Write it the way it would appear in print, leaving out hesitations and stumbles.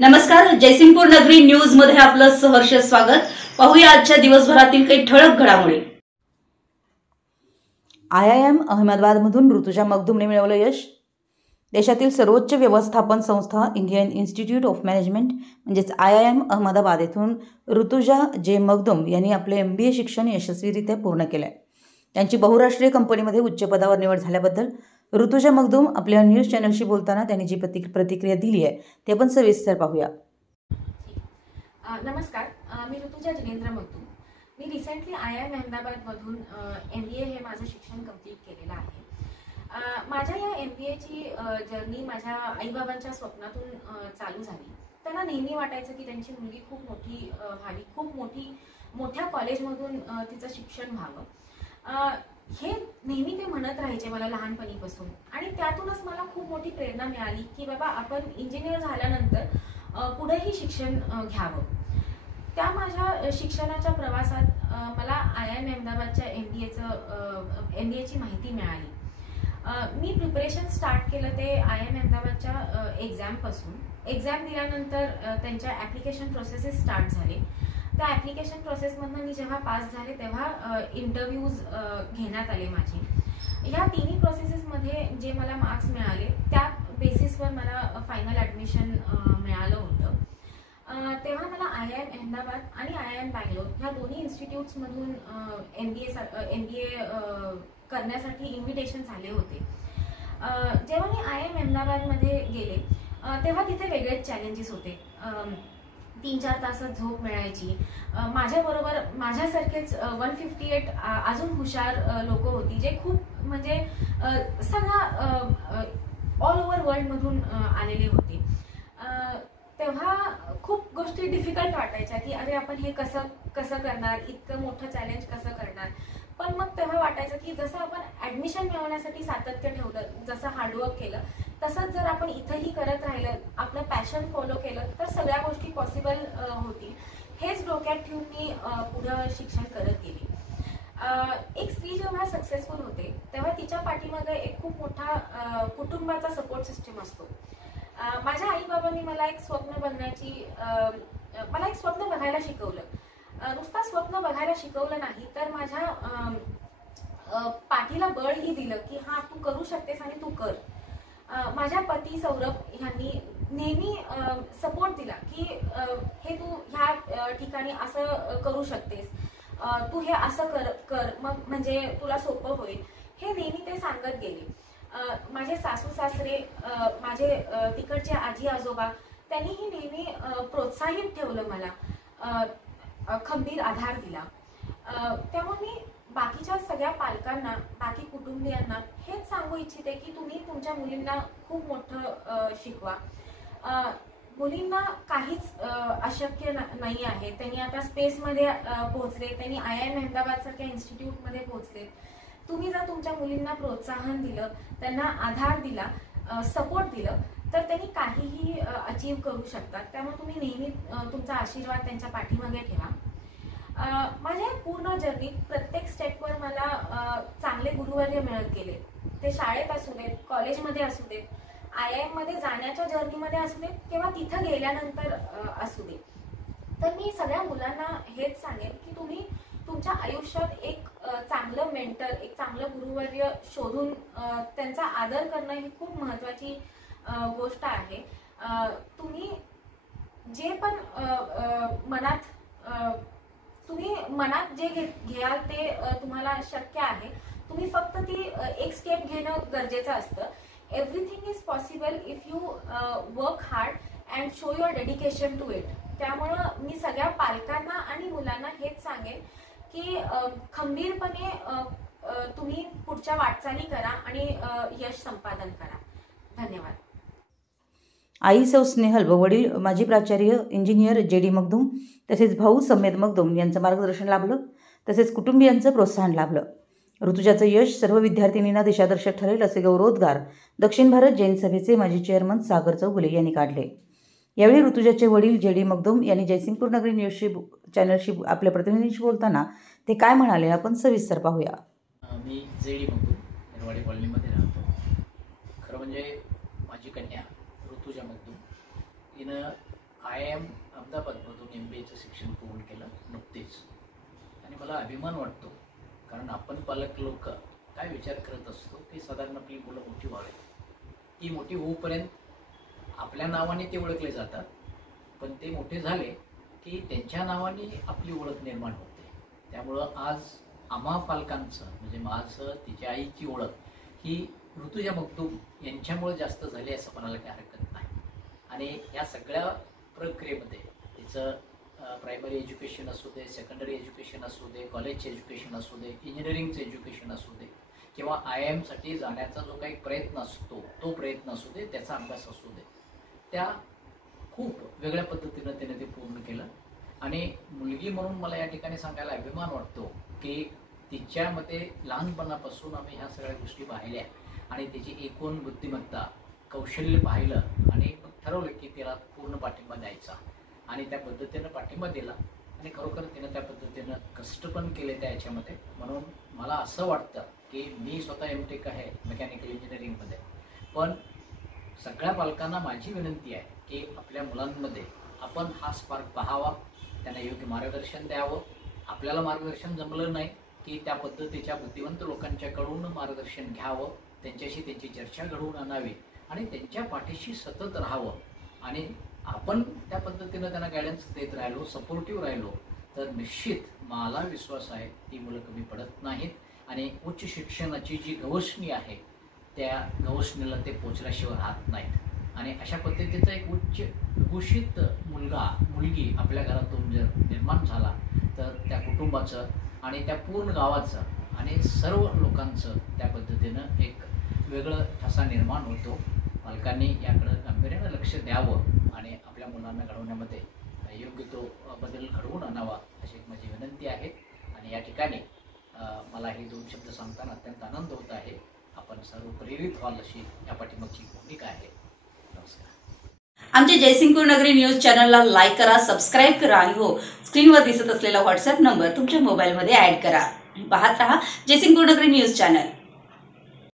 नमस्कार, जयसिंगपूर नगरी न्यूज मध्ये आपलं सहर्ष स्वागत। पाहूया आजच्या दिवसभरातील काही ठळक घडामोडी। IIM अहमदाबादमधून ऋतुजा मगदुमने मिळवलं यश। देशातील सर्वोच्च व्यवस्थापन संस्था इंडियन इन्स्टिट्यूट ऑफ मॅनेजमेंट म्हणजेच IIM अहमदाबाद येथून ऋतुजा जे मगदुम यांनी आपले MBA शिक्षण यशस्वीरित्या पूर्ण केले। त्यांची बहुराष्ट्रीय कंपनीमध्ये उच्च पदावर निवड झाल्याबद्दल ऋतुजा मगदुम आपल्या न्यूज चॅनलशी बोलताना त्यांनी जी प्रतिक्रिया दिली आहे ते आपण सविस्तर पाहूया। नमस्कार, मी ऋतुजा जिनेंद्र मगदुम। मी रिसेंटली IIM अहमदाबादमधून MBA हे माझं शिक्षण कंप्लीट केलेलं आहे। माझ्या या MBAची जर्नी माझ्या आईबाबांच्या स्वप्नातून चालू झाली। त्यांना नेहमी वाटायचं की त्यांची मुलगी खूप मोठी व्हावी, मोठ्या कॉलेजमधून तिचं शिक्षण व्हावं। हे नेहमी ते म्हणत राहायचे मला लहानपणीपासून, आणि त्यातूनच मला खूप मोठी प्रेरणा मिळाली की बाबा आपण इंजिनियर झाल्यानंतर पुढेही शिक्षण घ्यावं। त्या माझ्या शिक्षणाच्या प्रवासात मला IIM अहमदाबादच्या MBAची माहिती मिळाली। मी प्रिपरेशन स्टार्ट केलं ते IIM अहमदाबादच्या एक्झामपासून। एक्झाम दिल्यानंतर त्यांच्या ॲप्लिकेशन प्रोसेसेस स्टार्ट झाले। त्या ॲप्लिकेशन प्रोसेसमधून मी जेव्हा पास झाले तेव्हा इंटरव्ह्यूज घेण्यात आले माझे। या तिन्ही प्रोसेसेसमध्ये जे मला मार्क्स मिळाले त्या बेसिसवर मला फायनल ॲडमिशन मिळालं होतं। तेव्हा मला IIM अहमदाबाद आणि IIM बँगलोर ह्या दोन्ही इन्स्टिट्यूट्समधून MBA करण्यासाठी इन्व्हिटेशन आले होते। जेव्हा मी IIM अहमदाबादमध्ये गेले तेव्हा तिथे वेगळेच चॅलेंजेस होते। 3-4 तासात झोप मिळायची। माझ्याबरोबर माझ्यासारखेच 158 अजून हुशार लोक होती जे खूप म्हणजे सगळ्या ऑल ओव्हर वर्ल्डमधून आलेले होते। तेव्हा खूप गोष्टी डिफिकल्ट वाटायच्या की अरे आपण हे कसं करणार, इतकं मोठं चॅलेंज कसं करणार। पण मग तेव्हा वाटायचं की जसं आपण ॲडमिशन मिळवण्यासाठी सातत्य ठेवलं, जसं हार्डवर्क केलं, तसंच जर आपण इथंही करत राहिलं, आपलं पॅशन फॉलो केलं तर सगळ्या गोष्टी पॉसिबल होतील। हेच डोक्यात ठेवून मी पुढं शिक्षण करत गेली। एक स्त्री जेव्हा सक्सेसफुल होते तेव्हा तिच्या पाठीमागे एक खूप मोठा कुटुंबाचा सपोर्ट सिस्टम असतो। माझ्या आई बाबांनी मला एक स्वप्न बघायला शिकवलं। नुसता स्वप्न बघायला शिकवलं नाही तर माझ्या पाठीला बळही दिलं की हा तू करू शकतेस आणि तू कर। माझ्या पती सौरभ यांनी नेहमी सपोर्ट दिला की हे तू ह्या ठिकाणी असं करू शकतेस, तू हे असं कर मग म्हणजे तुला सोपं होईल, हे नेहमी ते सांगत गेले। माझे सासू सासरे, माझे तिकडचे आजी आजोबा त्यांनीही नेहमी प्रोत्साहित ठेवलं, मला खंबीर आधार दिला। त्यामुळे मी बाकीच्या सगळ्या पालकांना, बाकी कुटुंबियांना हेच सांगू इच्छिते की तुम्ही तुमच्या मुलींना खूप मोठं शिकवा। मुलींना काहीच अशक्य नाही आहे। त्यांनी आता स्पेसमध्ये पोहोचले, त्यांनी IIM अहमदाबाद सारख्या इन्स्टिट्यूटमध्ये पोहोचले। तुम्ही जर तुमच्या मुलींना प्रोत्साहन दिलं, त्यांना आधार दिला, सपोर्ट दिलं तर त्यांनी काहीही अचीव्ह करू शकतात। त्यामुळे तुम्ही नेहमी तुमचा आशीर्वाद त्यांच्या पाठीमागे ठेवा। माझ्या पूर्ण जर्नीत प्रत्येक स्टेपवर मला चांगले गुरुवर्य मिळत गेले। ते शाळेत असू देत, कॉलेजमध्ये असू देत, IIM मध्ये जाण्याच्या जर्नीमध्ये असू देत किंवा तिथं गेल्यानंतर असू दे। तर मी सगळ्या मुलांना हेच सांगेन की तुम्ही तुमच्या आयुष्यात एक चांगलं मेंटर, एक चांगलं गुरुवर्य शोधून त्यांचा आदर करणं ही खूप महत्त्वाची गोष्ट आहे। तुम्ही जे पण मनात जे घ्याल ते तुम्हाला शक्य आहे। तुम्ही फक्त ती एक स्टेप घेणं गरजेचं असतं। Everything is possible if you work hard and show your dedication to it. त्यामुळं मी सगळ्या पालकांना आणि मुलांना हेच सांगेन की खंबीरपणे तुम्ही पुढच्या वाटचाली करा आणि यश संपादन करा। धन्यवाद। आई सौ स्नेहल व वडील माजी प्राचार्य इंजिनियर JD मगदुम तसेच भाऊ समेद मगदुम यांचं मार्गदर्शन लाभलं, तसेच कुटुंबियांचं प्रोत्साहन लाभलं। ऋतुजाचं यश सर्व विद्यार्थिनींना दिशादर्शक ठरेल असे गौरवोद्गार दक्षिण भारत जैन सभेचे माजी चेअरमन सागर चौगुले यांनी काढले। यावेळी ऋतुजाचे वडील JD मगदुम यांनी जयसिंगपूर नगरी न्यूज चॅनलशी आपल्या प्रतिनिधींशी बोलताना ते काय म्हणाले आपण सविस्तर पाहूया। मी JD मगदुम निर्वाडी कॉलनीमध्ये राहतो। खरं म्हणजे माझी कन्या ऋतुजा मगदुम हिनं IIM अहमदाबादमधून MBAचं शिक्षण पूर्ण केलं नुकतेच. आणि मला अभिमान वाटतो, कारण आपण पालक लोक काय विचार करत असतो की साधारण आपली मुलं मोठी व्हावी. ती मोठी होऊपर्यंत आपल्या नावाने ते ओळखले जातात, पण ते मोठे झाले की त्यांच्या नावाने आपली ओळख निर्माण होते. त्यामुळं आज आम्हा पालकांचं म्हणजे माझं तिच्या आईची ओळख ही ऋतुजा मगदूम यांच्यामुळे जास्त झाली असं म्हणायला काही हरकत नाही. आणि या सगळ्या प्रक्रियेमध्ये तिचं प्रायमरी एज्युकेशन असू दे, सेकंडरी एज्युकेशन असू दे, कॉलेजचे एज्युकेशन असू दे, इंजिनिअरिंगचं एज्युकेशन असू दे, किंवा IIMसाठी जाण्याचा जो काही प्रयत्न असतो तो प्रयत्न असू दे, त्याचा अभ्यास असू दे, त्या खूप वेगळ्या पद्धतीनं तिने ते पूर्ण केलं. आणि मुलगी म्हणून मला या ठिकाणी सांगायला अभिमान वाटतो की तिच्यामध्ये लहानपणापासून आम्ही ह्या सगळ्या गोष्टी पाहिल्या आणि तिची एकूण बुद्धिमत्ता, कौशल्य पाहिलं आणि मग ठरवलं की तिला पूर्ण पाठिंबा द्यायचा. आणि त्या पद्धतीनं पाठिंबा दिला आणि खरोखर तिनं त्या पद्धतीनं कष्ट पण केले त्या याच्यामध्ये. म्हणून मला असं वाटतं की मी स्वतः MTech आहे मेकॅनिकल इंजिनिअरिंगमध्ये, पण सगळ्या पालकांना माझी विनंती आहे की आपल्या मुलांमध्ये आपण हा स्पार्क पाहावा, त्यांना योग्य मार्गदर्शन द्यावं. आपल्याला मार्गदर्शन जमलं नाही की त्या पद्धतीच्या बुद्धिवंत लोकांच्याकडून मार्गदर्शन घ्यावं, त्यांच्याशी त्यांची चर्चा घडवून आणावी आणि त्यांच्या पाठीशी सतत राहावं. आणि आपण त्या पद्धतीनं त्यांना गायडन्स देत राहिलो, सपोर्टिव्ह राहिलो, तर निश्चित मला विश्वास आहे ती मुलं कमी पडत नाहीत आणि उच्च शिक्षणाची जी गवसणी आहे त्या गवसणीला ते पोचल्याशिवाय राहत नाहीत. आणि अशा पद्धतीचा एक उच्च विभूषित मुलगी आपल्या घरातून जर निर्माण झाला तर त्या कुटुंबाचं आणि त्या पूर्ण गावाचं आणि सर्व लोकांचं त्या पद्धतीनं एक वेगळं ठसा निर्माण होतो. पालकांनी याकडं गांभीर्यानं लक्ष द्यावं आणि आपल्या मुलांना घडवण्यामध्ये योग्य तो बदल घडवून आणावा अशी एक माझी विनंती आहे. आणि या ठिकाणी मला हे 2 शब्द सांगताना अत्यंत आनंद होत आहे. आपण सर्व प्रेरित व्हाल अशी या पाठीमागची भूमिका आहे. नमस्कार. आमच्या जयसिंगपूर नगरी न्यूज चॅनलला लाईक करा, सबस्क्राईब करा आणि हो, स्क्रीनवर दिसत असलेला व्हॉट्सअप नंबर तुमच्या मोबाईलमध्ये ॲड करा. पाहत रहा जयसिंगपूर नगरी न्यूज चॅनल.